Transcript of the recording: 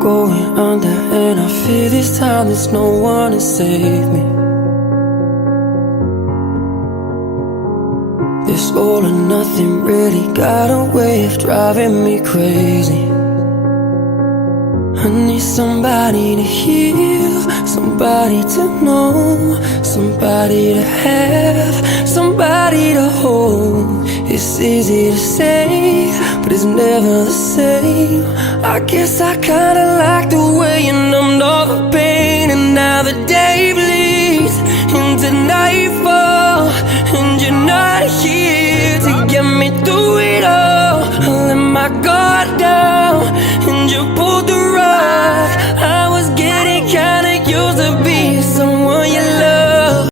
going under, and I fear this time there's no one to save me. This all or nothing really got a way of driving me crazy. I need somebody to heal, somebody to know, somebody to have, somebody to hold. It's easy to say, but it's never the same. I guess I kinda like the way you numbed all the pain, and now the day bleeds